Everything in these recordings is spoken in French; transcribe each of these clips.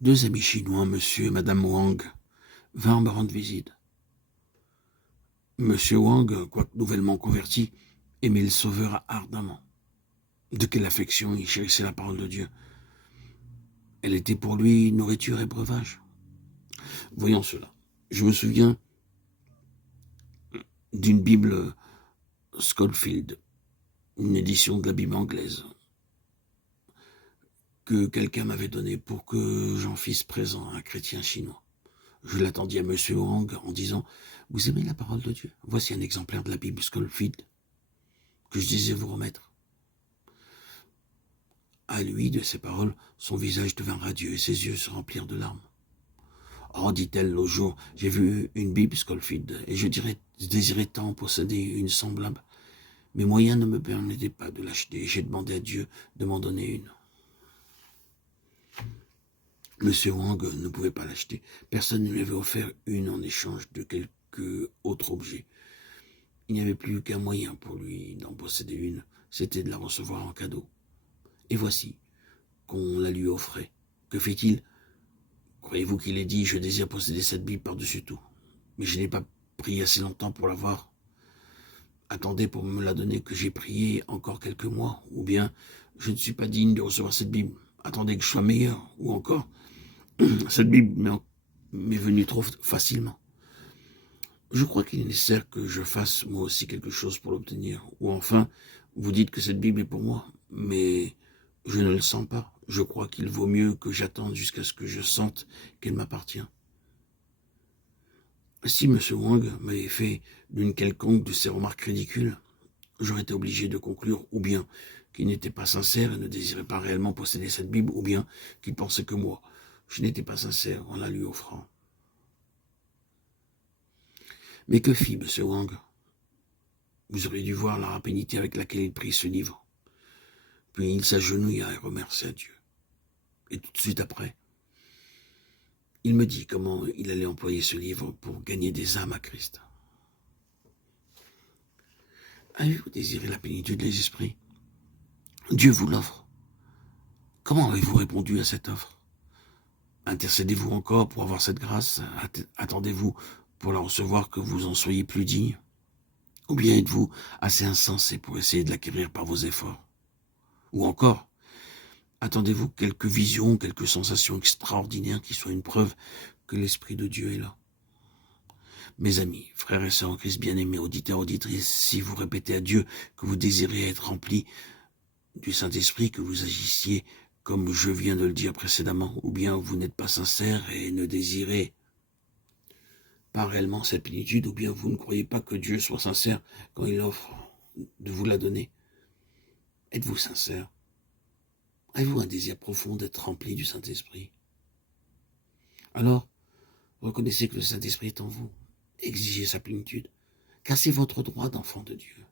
Deux amis chinois, monsieur et madame Wang, vinrent me rendre visite. Monsieur Wang, quoique nouvellement converti, aimait le Sauveur ardemment. De quelle affection il chérissait la parole de Dieu. Elle était pour lui nourriture et breuvage. Voyons cela. Je me souviens d'une Bible Schofield, une édition de la Bible anglaise, que quelqu'un m'avait donnée pour que j'en fisse présent à un chrétien chinois. Je l'attendis à monsieur Wang en disant « Vous aimez la parole de Dieu? Voici un exemplaire de la Bible Schofield que je désire vous remettre. » À lui, de ces paroles, son visage devint radieux et ses yeux se remplirent de larmes. « Oh, dit-elle l'autre jour, j'ai vu une Bible Schofield et je désirais tant posséder une semblable. Mes moyens ne me permettaient pas de l'acheter. J'ai demandé à Dieu de m'en donner une. » Monsieur Wang ne pouvait pas l'acheter. Personne ne lui avait offert une en échange de quelque autre objet. Il n'y avait plus qu'un moyen pour lui d'en posséder une, c'était de la recevoir en cadeau. Et voici qu'on la lui offrait. Que fait-il? Croyez-vous qu'il ait dit « Je désire posséder cette Bible par-dessus tout, mais je n'ai pas prié assez longtemps pour l'avoir. Attendez pour me la donner que j'ai prié encore quelques mois, ou bien je ne suis pas digne de recevoir cette Bible. Attendez que je sois meilleur, ou encore cette Bible m'est venue trop facilement. Je crois qu'il est nécessaire que je fasse moi aussi quelque chose pour l'obtenir. Ou enfin, vous dites que cette Bible est pour moi, mais je ne le sens pas. Je crois qu'il vaut mieux que j'attende jusqu'à ce que je sente qu'elle m'appartient. » Si M. Wang m'avait fait d'une quelconque de ces remarques ridicules, j'aurais été obligé de conclure ou bien qu'il n'était pas sincère et ne désirait pas réellement posséder cette Bible, ou bien qu'il pensait que moi, je n'étais pas sincère en la lui offrant. Mais que fit M. Wang? Vous auriez dû voir la rapidité avec laquelle il prit ce livre. Puis il s'agenouilla et remercia Dieu. Et tout de suite après, il me dit comment il allait employer ce livre pour gagner des âmes à Christ. Avez-vous désiré la plénitude des esprits? Dieu vous l'offre. Comment avez-vous répondu à cette offre? Intercédez-vous encore pour avoir cette grâce? Attendez-vous pour la recevoir que vous en soyez plus digne? Ou bien êtes-vous assez insensé pour essayer de l'acquérir par vos efforts? Ou encore, attendez-vous quelques visions, quelques sensations extraordinaires qui soient une preuve que l'Esprit de Dieu est là? Mes amis, frères et sœurs en Christ bien-aimés, auditeurs, auditrices, si vous répétez à Dieu que vous désirez être remplis du Saint-Esprit, que vous agissiez comme je viens de le dire précédemment, ou bien vous n'êtes pas sincère et ne désirez pas réellement cette plénitude, ou bien vous ne croyez pas que Dieu soit sincère quand il offre de vous la donner. Êtes-vous sincère? Avez-vous un désir profond d'être rempli du Saint-Esprit? Alors, reconnaissez que le Saint-Esprit est en vous. Exigez sa plénitude, car c'est votre droit d'enfant de Dieu.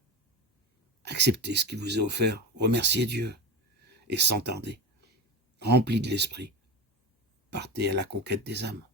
Acceptez ce qui vous est offert, remerciez Dieu, et sans tarder, rempli de l'Esprit, partez à la conquête des âmes.